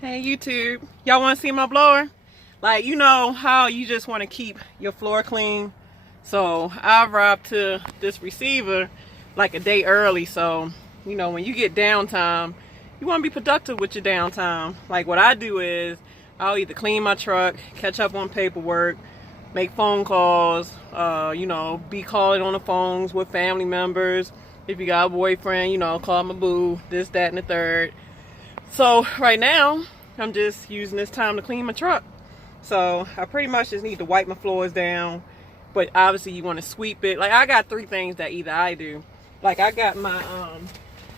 Hey YouTube, y'all want to see my blower? Like, you know how you just want to keep your floor clean? So I arrived to this receiver like a day early, so you know when you get downtime, you want to be productive with your downtime. Like what I do is I'll either clean my truck, catch up on paperwork, make phone calls, you know, be calling on the phones with family members. If you got a boyfriend, you know, call my boo, this, that, and the third. So right now, I'm just using this time to clean my truck. So I pretty much just need to wipe my floors down. But obviously you want to sweep it. Like I got three things that either I do. Like I got my,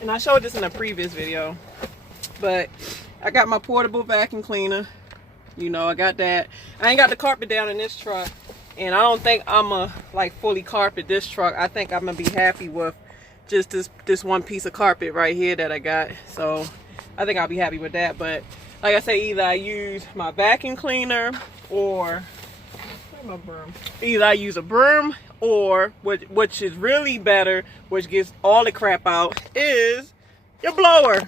and I showed this in a previous video, but I got my portable vacuum cleaner. You know, I got that. I ain't got the carpet down in this truck. And I don't think I'ma like fully carpet this truck. I think I'm gonna be happy with just this one piece of carpet right here that I got. So I think I'll be happy with that. But like I say, either I use my vacuum cleaner or my broom. Either I use a broom or which is really better, which gets all the crap out, is your blower.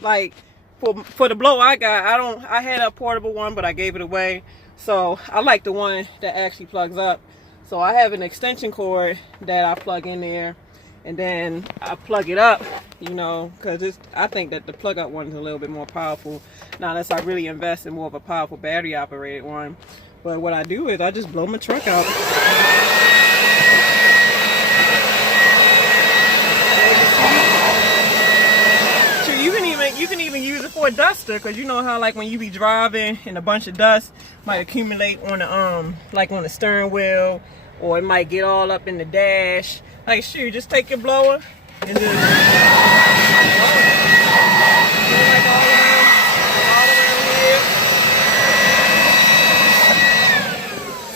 Like for the blower I got, I had a portable one, but I gave it away. So I like the one that actually plugs up. So I have an extension cord that I plug in there, and then I plug it up, you know, because I think that the plug up one is a little bit more powerful. Now, unless I really invest in more of a powerful battery operated one. But what I do is I just blow my truck out. Sure, you can even use it for a duster, because you know how like when you be driving and a bunch of dust might accumulate on the like on the steering wheel, or it might get all up in the dash. Like, sure, just take your blower and just like all around here.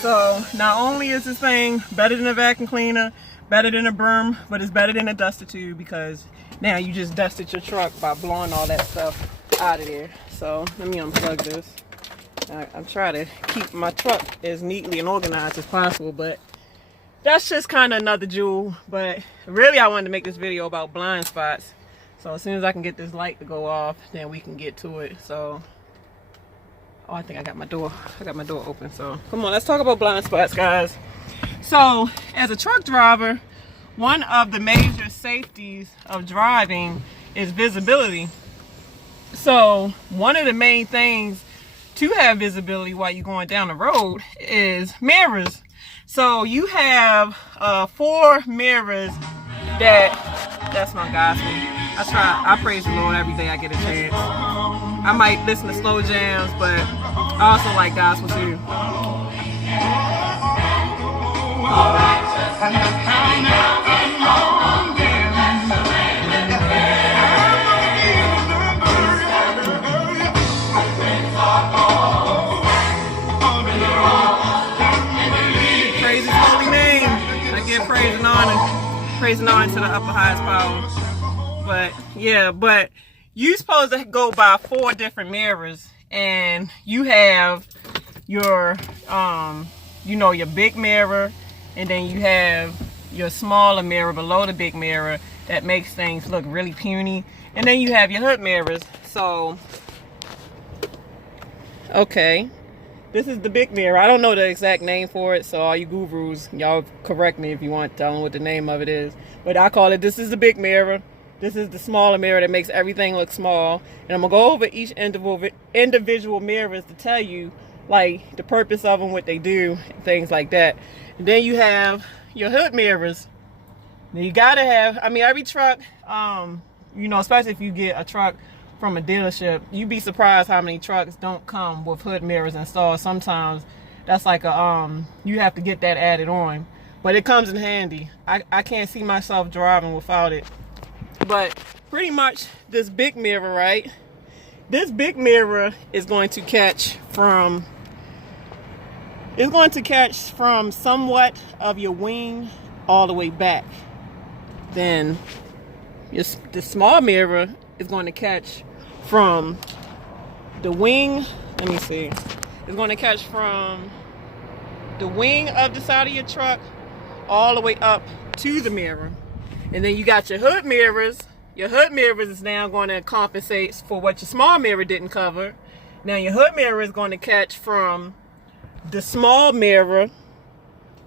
So not only is this thing better than a vacuum cleaner, better than a broom, but it's better than a duster too, because now you just dusted your truck by blowing all that stuff out of there. So let me unplug this. I'm trying to keep my truck as neatly and organized as possible, but that's just kind of another jewel. But really I wanted to make this video about blind spots. So as soon as I can get this light to go off, then we can get to it. So, oh, I think I got my door open. So come on, let's talk about blind spots, guys. So as a truck driver, one of the major safeties of driving is visibility. So one of the main things to have visibility while you're going down the road is mirrors. So you have 4 mirrors that's my gospel. I praise the Lord every day I get a chance. I might listen to slow jams, but I also like gospel too. Praise and honor to the upper highest power. But yeah, but you supposed to go by 4 different mirrors, and you have your you know, your big mirror, and then you have your smaller mirror below the big mirror that makes things look really puny, and then you have your hood mirrors. So okay, this is the big mirror. I don't know the exact name for it, so all you gurus, y'all correct me if you want, tell them what the name of it is. But I call it, this is the big mirror. This is the smaller mirror that makes everything look small. And I'm going to go over each individual mirrors to tell you, like, the purpose of them, what they do, things like that. And then you have your hood mirrors. Now you got to have, I mean, every truck, you know, especially if you get a truck from a dealership, you'd be surprised how many trucks don't come with hood mirrors installed. Sometimes that's like a you have to get that added on, but it comes in handy. I can't see myself driving without it. But pretty much this big mirror, right, this big mirror is going to catch from somewhat of your wing all the way back. Then the small mirror is going to catch from the wing, let me see, it's going to catch from the wing of the side of your truck all the way up to the mirror. And then you got your hood mirrors your hood mirrors is now going to compensate for what your small mirror didn't cover. Now your hood mirror is going to catch from the small mirror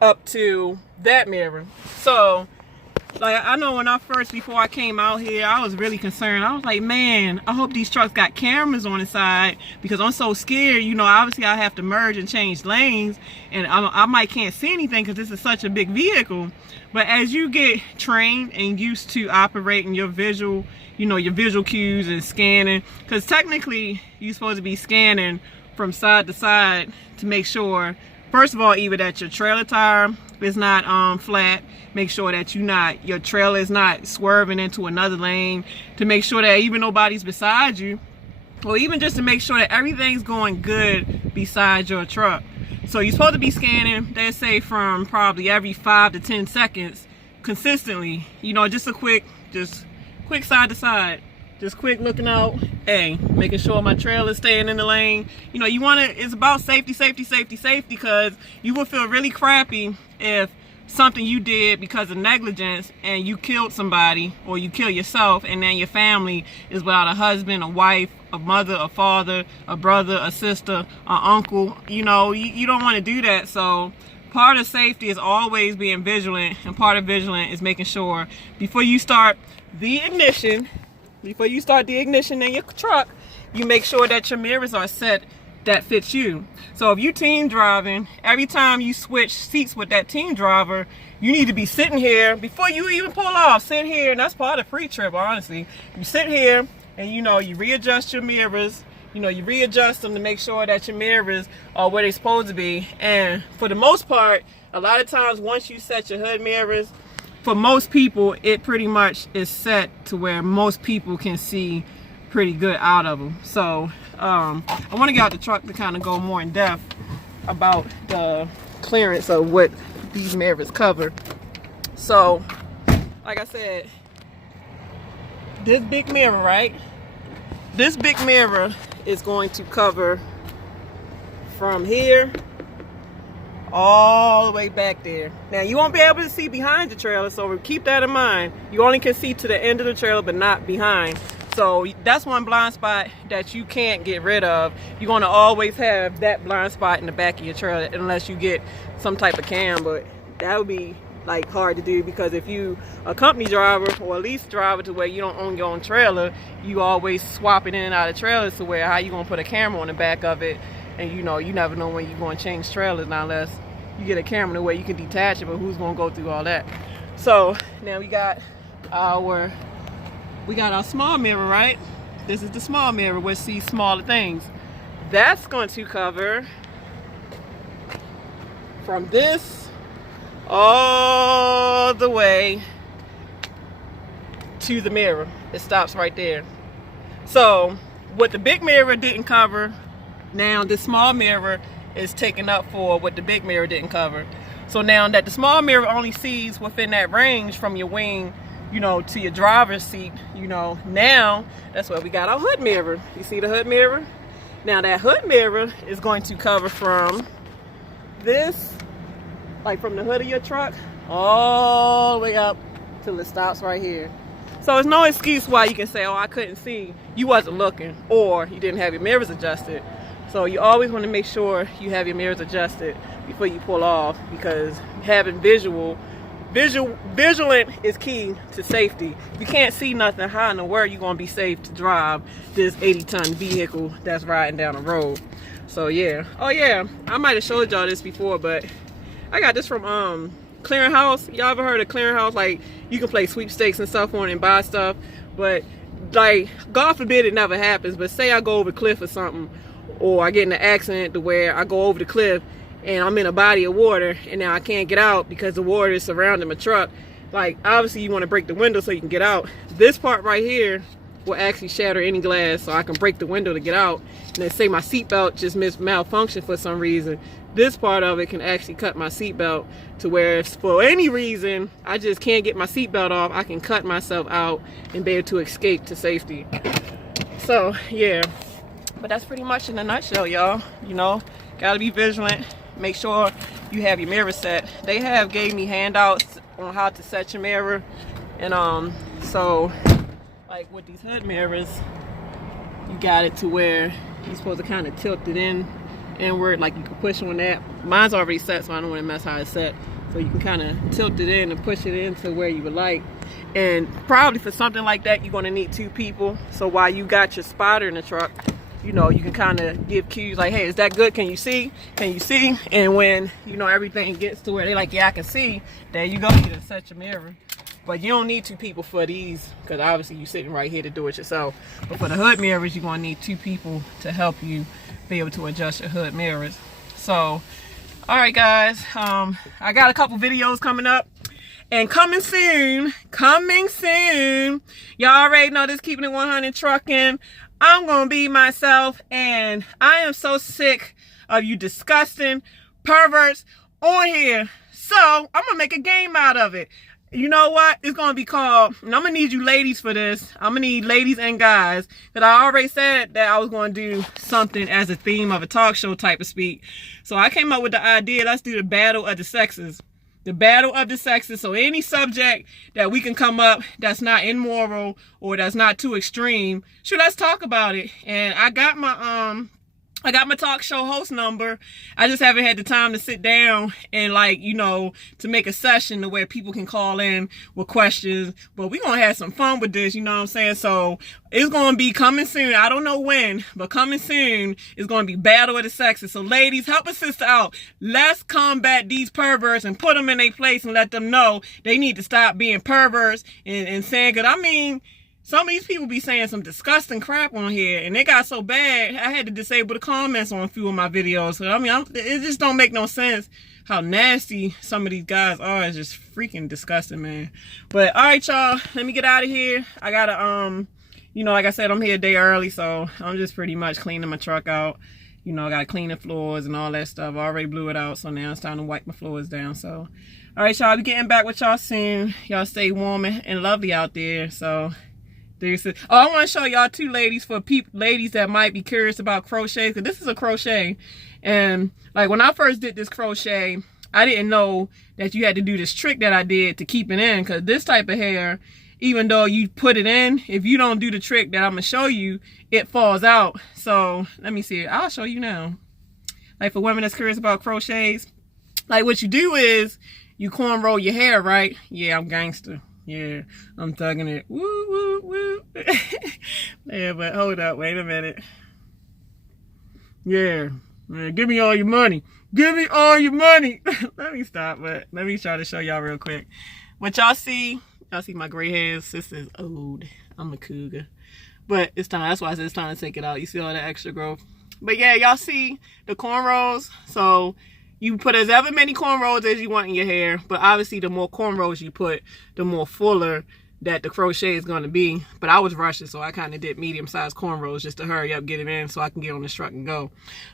up to that mirror. So like, I know when before I came out here, I was really concerned. I was like, man, I hope these trucks got cameras on the side, because I'm so scared. You know, obviously I have to merge and change lanes, and I might can't see anything because this is such a big vehicle. But as you get trained and used to operating your visual, you know, your visual cues and scanning, because technically you're supposed to be scanning from side to side to make sure, first of all, either that your trailer tire is not flat, make sure that your trailer is not swerving into another lane, to make sure that even nobody's beside you, or even just to make sure that everything's going good beside your truck. So you're supposed to be scanning, let's say, from probably every 5 to 10 seconds consistently. You know, just quick side to side. Just quick looking out, hey, making sure my trailer's staying in the lane. You know, it's about safety, because you will feel really crappy if something you did because of negligence and you killed somebody, or you kill yourself, and then your family is without a husband, a wife, a mother, a father, a brother, a sister, an uncle. You know, you don't want to do that. So part of safety is always being vigilant, and part of vigilant is making sure before you start the ignition in your truck, you make sure that your mirrors are set that fits you. So if you team driving, every time you switch seats with that team driver, you need to be sitting here before you even pull off. Sit here, and that's part of pre-trip, honestly. You sit here and you readjust your mirrors. You readjust them to make sure that your mirrors are where they're supposed to be. And for the most part, a lot of times once you set your hood mirrors, for most people, it pretty much is set to where most people can see pretty good out of them. So I want to get out the truck to kind of go more in depth about the clearance of what these mirrors cover. So, like I said, this big mirror, right? This big mirror is going to cover from here all the way back there. Now you won't be able to see behind the trailer, so keep that in mind. You only can see to the end of the trailer, but not behind. So that's one blind spot that you can't get rid of. You're going to always have that blind spot in the back of your trailer unless you get some type of cam, but that would be like hard to do, because if you a company driver or a lease driver to where you don't own your own trailer, you always swapping in and out of trailers, to where how you gonna put a camera on the back of it, and you never know when you're going to change trailers, not unless you get a camera the way you can detach it, but who's going to go through all that? So now we got our small mirror, right? This is the small mirror which sees smaller things. That's going to cover from this all the way to the mirror. It stops right there. So what the big mirror didn't cover, now the small mirror is taken up for what the big mirror didn't cover. So now that the small mirror only sees within that range from your wing, to your driver's seat, now that's where we got our hood mirror. You see the hood mirror? Now that hood mirror is going to cover from this, like from the hood of your truck, all the way up till it stops right here. So there's no excuse why you can say, oh, I couldn't see. You wasn't looking, or you didn't have your mirrors adjusted. So you always want to make sure you have your mirrors adjusted before you pull off, because having vigilant is key to safety. If you can't see nothing, how in the world you going to be safe to drive this 80-ton vehicle that's riding down the road? So yeah. Oh yeah, I might have showed y'all this before, but I got this from Clearinghouse. Y'all ever heard of Clearinghouse? Like, you can play sweepstakes and stuff on it and buy stuff, but like, God forbid it never happens, but say I go over a cliff or something, or I get in an accident to where I go over the cliff and I'm in a body of water and now I can't get out because the water is surrounding my truck. Like, obviously you want to break the window so you can get out. This part right here will actually shatter any glass, so I can break the window to get out. And then say my seatbelt just malfunctioned for some reason, this part of it can actually cut my seatbelt to where if for any reason I just can't get my seatbelt off, I can cut myself out and be able to escape to safety. So yeah, but that's pretty much in a nutshell, y'all. Gotta be vigilant. Make sure you have your mirror set. They gave me handouts on how to set your mirror, and so like with these hood mirrors, you got it to where you're supposed to kind of tilt it inward, like you can push on that. Mine's already set, so I don't want to mess how it's set. So you can kind of tilt it in and push it into where you would like. And probably for something like that, you're going to need 2 people. So while you got your spotter in the truck, you know, you can kind of give cues like, hey, is that good? Can you see? Can you see? And when, you know, everything gets to where they like, yeah, I can see, there you go, you can set your mirror. But you don't need 2 people for these, because obviously you're sitting right here to do it yourself. But for the hood mirrors, you're going to need 2 people to help you be able to adjust your hood mirrors. So, all right, guys, I got a couple videos coming up. And coming soon, y'all already know this Keeping It 100 trucking. I'm gonna be myself, and I am so sick of you disgusting perverts on here. So I'm gonna make a game out of it. You know what? It's gonna be called, and I'm gonna need you ladies for this. I'm gonna need ladies and guys, because I already said that I was gonna do something as a theme of a talk show type of speak. So I came up with the idea, let's do the battle of the sexes. The battle of the sexes. So any subject that we can come up that's not immoral or that's not too extreme, sure, let's talk about it. And I got my talk show host number. I just haven't had the time to sit down and, like, you know, to make a session to where people can call in with questions. But we're going to have some fun with this, you know what I'm saying? So it's going to be coming soon. I don't know when, but coming soon is going to be Battle of the Sexes. So ladies, help a sister out. Let's combat these perverts and put them in their place and let them know they need to stop being perverts and saying, because I mean, some of these people be saying some disgusting crap on here, and it got so bad, I had to disable the comments on a few of my videos. So, I mean, it just don't make no sense how nasty some of these guys are. It's just freaking disgusting, man. But, all right, y'all, let me get out of here. I gotta, you know, like I said, I'm here a day early, so I'm just pretty much cleaning my truck out. You know, I gotta clean the floors and all that stuff. I already blew it out, so now it's time to wipe my floors down. So, all right, y'all, I'll be getting back with y'all soon. Y'all stay warm and lovely out there, so... Oh, I want to show y'all 2 ladies for ladies that might be curious about crochet, because this is a crochet. And like when I first did this crochet, I didn't know that you had to do this trick that I did to keep it in, because this type of hair, even though you put it in, if you don't do the trick that I'm gonna show you, it falls out. So let me see, I'll show you now. Like for women that's curious about crochets, like what you do is you cornrow your hair, right? Yeah, I'm gangster. Yeah, I'm thugging it. Woo, woo, woo. Yeah, but hold up. Wait a minute. Yeah. Man, give me all your money. Give me all your money. Let me stop, but let me try to show y'all real quick. What y'all see my gray hairs. This is old. I'm a cougar. But it's time. That's why I said it's time to take it out. You see all that extra growth? But yeah, y'all see the cornrows. So... you put as ever many cornrows as you want in your hair, but obviously the more cornrows you put, the more fuller that the crochet is going to be. But I was rushing, so I kind of did medium-sized cornrows just to hurry up, get it in so I can get on this truck and go.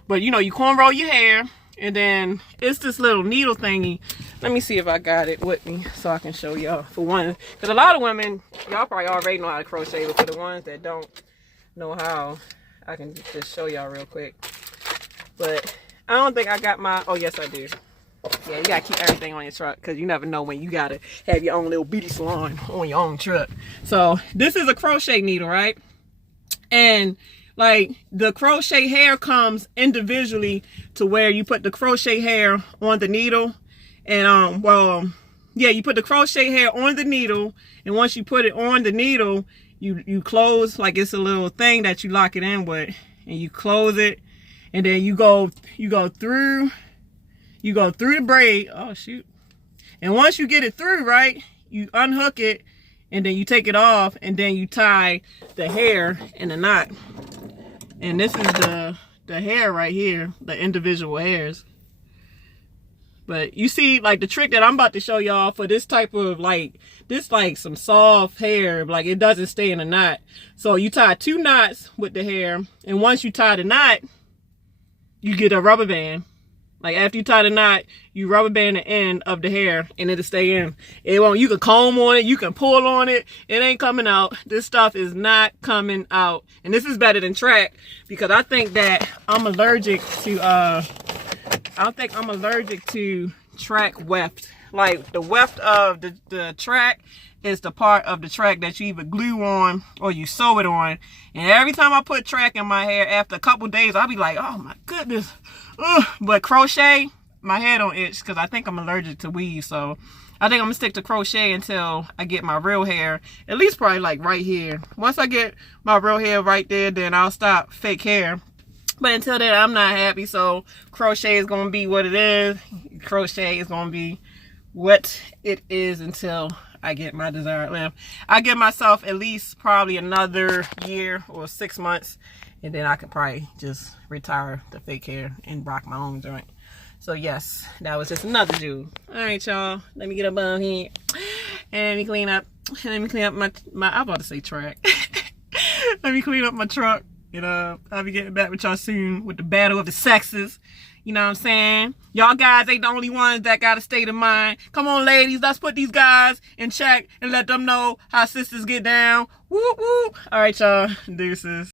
But, you know, you cornrow your hair, and then it's this little needle thingy. Let me see if I got it with me so I can show y'all. For one, because a lot of women, y'all probably already know how to crochet, but for the ones that don't know how, I can just show y'all real quick. But... I don't think I got my... oh, yes, I do. Yeah, you got to keep everything on your truck because you never know when you got to have your own little beauty salon on your own truck. So, this is a crochet needle, right? And, like, the crochet hair comes individually to where you put the crochet hair on the needle. And, yeah, you put the crochet hair on the needle. And once you put it on the needle, you close, like it's a little thing that you lock it in with. And you close it. And then you go through the braid. Oh shoot. And once you get it through, right, you unhook it and then you take it off and then you tie the hair in a knot. And this is the hair right here, the individual hairs. But you see, like the trick that I'm about to show y'all for this type of like some soft hair, like it doesn't stay in a knot. So you tie 2 knots with the hair, and once you tie the knot, you get a rubber band. Like after you tie the knot, you rubber band the end of the hair and it'll stay in. It won't, you can comb on it, you can pull on it, it ain't coming out. This stuff is not coming out. And this is better than track because I think that I'm allergic to track weft. like the weft of the track is the part of the track that you either glue on or you sew it on. And every time I put track in my hair, after a couple days, I'll be like, oh my goodness. Ugh. But crochet, my hair don't itch because I think I'm allergic to weave. So I think I'm gonna stick to crochet until I get my real hair, at least probably like right here. Once I get my real hair right there, then I'll stop fake hair. But until then, I'm not happy. So crochet is gonna be what it is. Crochet is gonna be what it is until I get my desired length. I give myself at least probably another year or 6 months, and then I could probably just retire the fake hair and rock my own joint. So yes, that was just another do. All right, y'all. Let me get up on here and let me clean up. my I'm about to say track. Let me clean up my truck. And I'll be getting back with y'all soon with the battle of the sexes. You know what I'm saying? Y'all guys ain't the only ones that got a state of mind. Come on, ladies. Let's put these guys in check and let them know how sisters get down. Whoop, whoop. All right, y'all. Deuces.